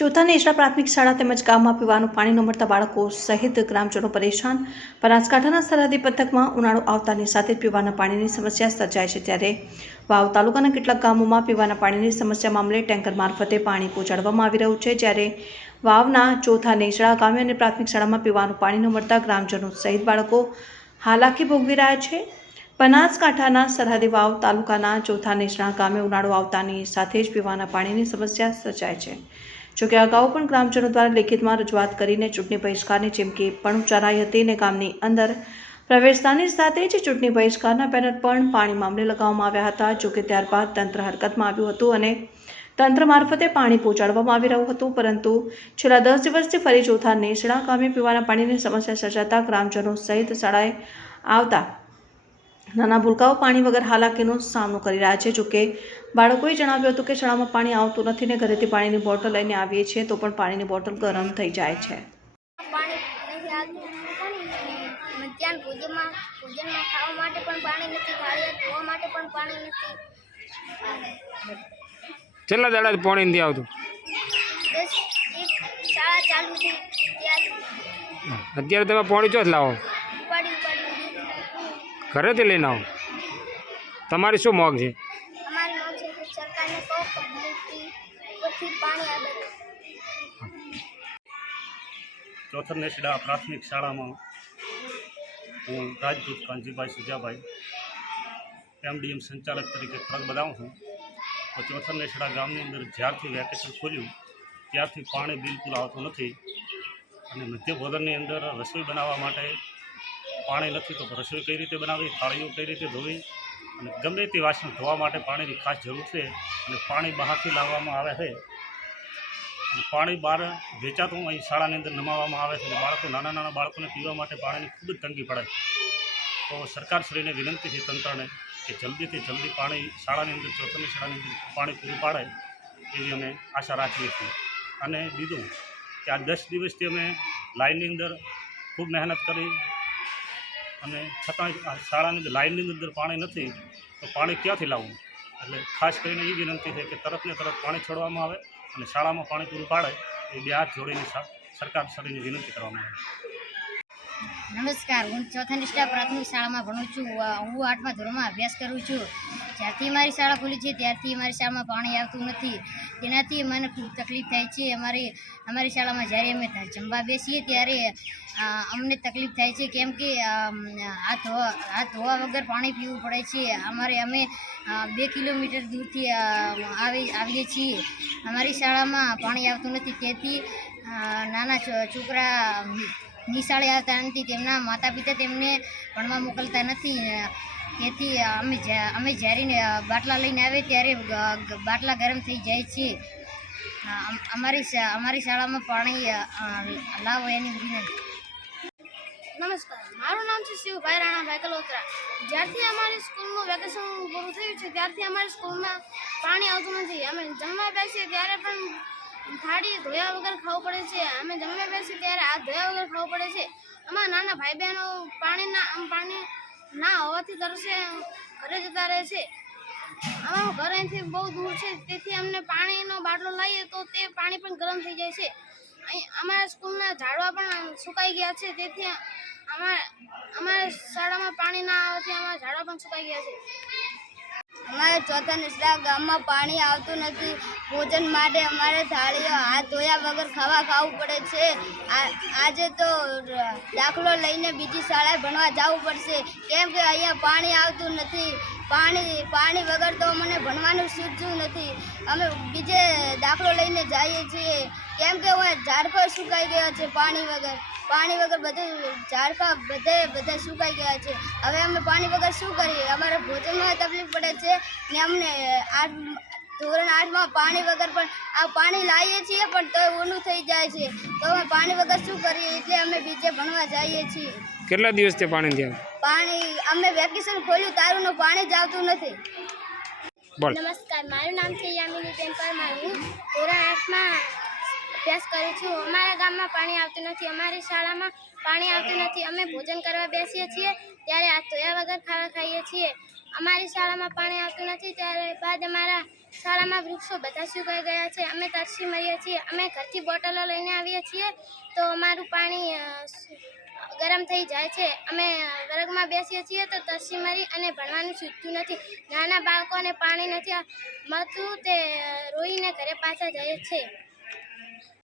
ચોથા નેસડા પ્રાથમિક શાળા તેમજ ગામમાં પીવાનું પાણી ન મળતા બાળકો સહિત ગ્રામજનો પરેશાન। બનાસકાંઠાના સરહદી પંથકમાં ઉનાળો આવતાની સાથે જ પીવાના પાણીની સમસ્યા સર્જાય છે, ત્યારે વાવ તાલુકાના કેટલાક ગામોમાં પીવાના પાણીની સમસ્યા મામલે ટેન્કર મારફતે પાણી પહોંચાડવામાં આવી રહ્યું છે, જ્યારે વાવના ચોથા નેસડા ગામે અને પ્રાથમિક શાળામાં પીવાનું પાણી ન મળતા ગ્રામજનો સહિત બાળકો હાલાકી ભોગવી રહ્યા છે। બનાસકાંઠાના સરહદી વાવ તાલુકાના ચોથા નેસડા ગામે ઉનાળો આવતાની સાથે જ પીવાના પાણીની સમસ્યા સર્જાય છે। જોકે અગાઉ પણ ગ્રામજનો દ્વારા લેખિતમાં રજૂઆત કરીને ચૂંટણી બહિષ્કારની ચીમકી પણ ઉચ્ચારાઈ હતી અને ગામની અંદર પ્રવેશતાની સાથે જ ચૂંટણી બહિષ્કારના બેનર પણ પાણી મામલે લગાવવામાં આવ્યા હતા। જોકે ત્યારબાદ તંત્ર હરકતમાં આવ્યું હતું અને તંત્ર મારફતે પાણી પહોંચાડવામાં આવી રહ્યું હતું, પરંતુ છેલ્લા 10 દિવસથી ફરી ચોથા નેસડા ગામે પીવાના પાણીની સમસ્યા સર્જાતા ગ્રામજનો સહિત શાળાએ આવતા નાના ભૂલકાઓ પાણી વગર હાલાકીનો સામનો કરી રહ્યા છે। જોકે બાળકોએ જણાવ્યું હતું કે શાળામાં પાણી આવતું નથી ને ઘરેથી પાણીની બોટલ લઈને આવીએ છીએ તો પણ પાણીની બોટલ ગરમ થઈ જાય છે। કેટલા દાડા પાણી નથી આવતું? અત્યારે તમે પાણી ચોથ લાવો? ઘરેથી લઈને આવો? તમારી શું માંગ છે? ચોથા નેસડા પ્રાથમિક શાળામાં હું રાજપૂત કાનજીભાઈ સુજાભાઈ MDM સંચાલક તરીકે ફરજ બજાવું છું। તો ચોથા નેસડા ગામની અંદર જ્યારથી વેકેશન ખોલ્યું ત્યારથી પાણી બિલકુલ આવતું નથી અને મધ્ય ભોજનની અંદર રસોઈ બનાવવા માટે પાણી નથી, તો રસોઈ કઈ રીતે બનાવવી, થાળીઓ કઈ રીતે ધોવી અને ગમે તે વાસણ ધોવા માટે પાણીની ખાસ જરૂર છે। અને પાણી બહારથી લાવવામાં આવે છે અને પાણી બહાર વેચાતું અહીં શાળાની અંદર નમાવવામાં આવે છે અને બાળકો નાના બાળકોને પીવા માટે પાણીની ખૂબ જ તંગી પડે। તો સરકારશ્રીને વિનંતી છે તંત્રને કે જલ્દીથી જલ્દી પાણી શાળાની અંદર ચોથાની શાળાની અંદર પાણી પૂરું પાડે એવી અમે આશા રાખીએ છીએ। અને બીજું કે આ 10 દિવસથી અમે લાઇનની અંદર ખૂબ મહેનત કરી અને છતાં શાળાની અંદર લાઇનની અંદર પાણી નથી, તો પાણી ક્યાંથી લાવવું? એટલે ખાસ કરીને એ વિનંતી છે કે તરતને તરત પાણી છોડવામાં આવે અને શાળામાં પાણી પૂરું પાડે એ બે હાથ જોડીને સરકારશ્રીને વિનંતી કરવામાં આવે। નમસ્કાર, હું ચોથા નેસડા પ્રાથમિક શાળામાં ભણું છું। હું 8મા ધોરણમાં અભ્યાસ કરું છું। જ્યારથી મારી શાળા ખુલી છે ત્યારથી અમારી શાળામાં પાણી આવતું નથી, તેનાથી મને ખૂબ તકલીફ થાય છે। અમારી શાળામાં જ્યારે અમે જમવા બેસીએ ત્યારે અમને તકલીફ થાય છે, કેમ કે હાથ ધોવા વગર પાણી પીવું પડે છે। અમે 2 કિલોમીટર દૂરથી આવીએ છીએ। અમારી શાળામાં પાણી આવતું નથી, તેથી નાના છોકરા નિશાળે આવતા નથી, તેમના માતા પિતા તેમને ભણવા મોકલતા નથી, તેથી અમે જ્યારે બાટલા લઈને આવીએ ત્યારે બાટલા ગરમ થઈ જાય છે। અમારી શાળામાં પાણી લાવો એની વિનંતી। નમસ્કાર, મારું નામ છે શિવભાઈ રાણાભાઈ કલોત્રા। જ્યારથી અમારી સ્કૂલનું વેકેશન પૂરું થયું છે ત્યારથી અમારી સ્કૂલમાં પાણી આવતું નથી। અમે જમવા બેસીએ ત્યારે પણ થાળી ધોયા વગર ખાવું પડે છે। અમે જમવા બેસીએ ત્યારે હાથ ધોયા વગર ખાવું પડે છે। અમારા નાના ભાઈ બહેનો પાણી ના હોવાથી તરસે ઘરે જતા રહે છે। અમારું ઘર અહીંથી બહુ દૂર છે, તેથી અમને પાણીનો બાટલો લાવીએ તો તે પાણી પણ ગરમ થઈ જાય છે। અહીં અમારા સ્કૂલના ઝાડવા પણ સુકાઈ ગયા છે, તેથી અમારા શાળામાં પાણી ના આવવાથી અમારા ઝાડવા પણ સુકાઈ ગયા છે। અમારે ચોથા નેસડા ગામમાં પાણી આવતું નથી। ભોજન માટે અમારે થાળીઓ હાથ ધોયા વગર ખાવું પડે છે। આજે તો દાખલો લઈને બીજી શાળાએ ભણવા જવું પડશે, કેમ કે અહીંયા પાણી આવતું નથી। પાણી વગર તો મને ભણવાનું સૂઝતું નથી। અમે બીજે દાખલો લઈને જઈએ છીએ, કેમ કે ઝાડકો સુકાઈ ગયા છે। પાણી વગર બધું ઝાડકા બધા સુકાઈ ગયા છે। હવે અમે પાણી વગર શું કરીએ? અમારે ભોજનમાં તકલીફ પડે છે ને અમને ધોરણ 8માં પાણી વગર પણ પાણી લાવીએ છીએ પણ તો ઊનું થઈ જાય છે, તો અમે પાણી વગર શું કરીએ? એટલે અમે બીજે ભણવા જઈએ છીએ। કેટલા દિવસથી પાણી નથી આવતું? અમે વેકેશન ખોલ્યું તારુંનું પાણી જ આવતું નથી। નમસ્કાર, મારું નામ છે યામિનીબેન પરમાર। હું ધોરણ 8માં અભ્યાસ કરું છું। અમારા ગામમાં પાણી આવતું નથી, અમારી શાળામાં પાણી આવતું નથી। અમે ભોજન કરવા બેસીએ છીએ ત્યારે હાથ ધોયા વગર ખાવા ખાઈએ છીએ। અમારી શાળામાં પાણી આવતું નથી ત્યારબાદ અમારા શાળામાં વૃક્ષો બધા સુકાઈ ગયા છે. અમે તરસી મરીએ છીએ. અમે ઘરથી બોટલો લઈને આવીએ છીએ તો અમારું પાણી ગરમ થઈ જાય છે. અમે વર્ગમાં બેસીએ છીએ તો તરસી મરી અને ભણવાનું છૂટતું નથી. નાના બાળકોને પાણી નથી મળતું તે રોઈને ઘરે પાછા જાય છે.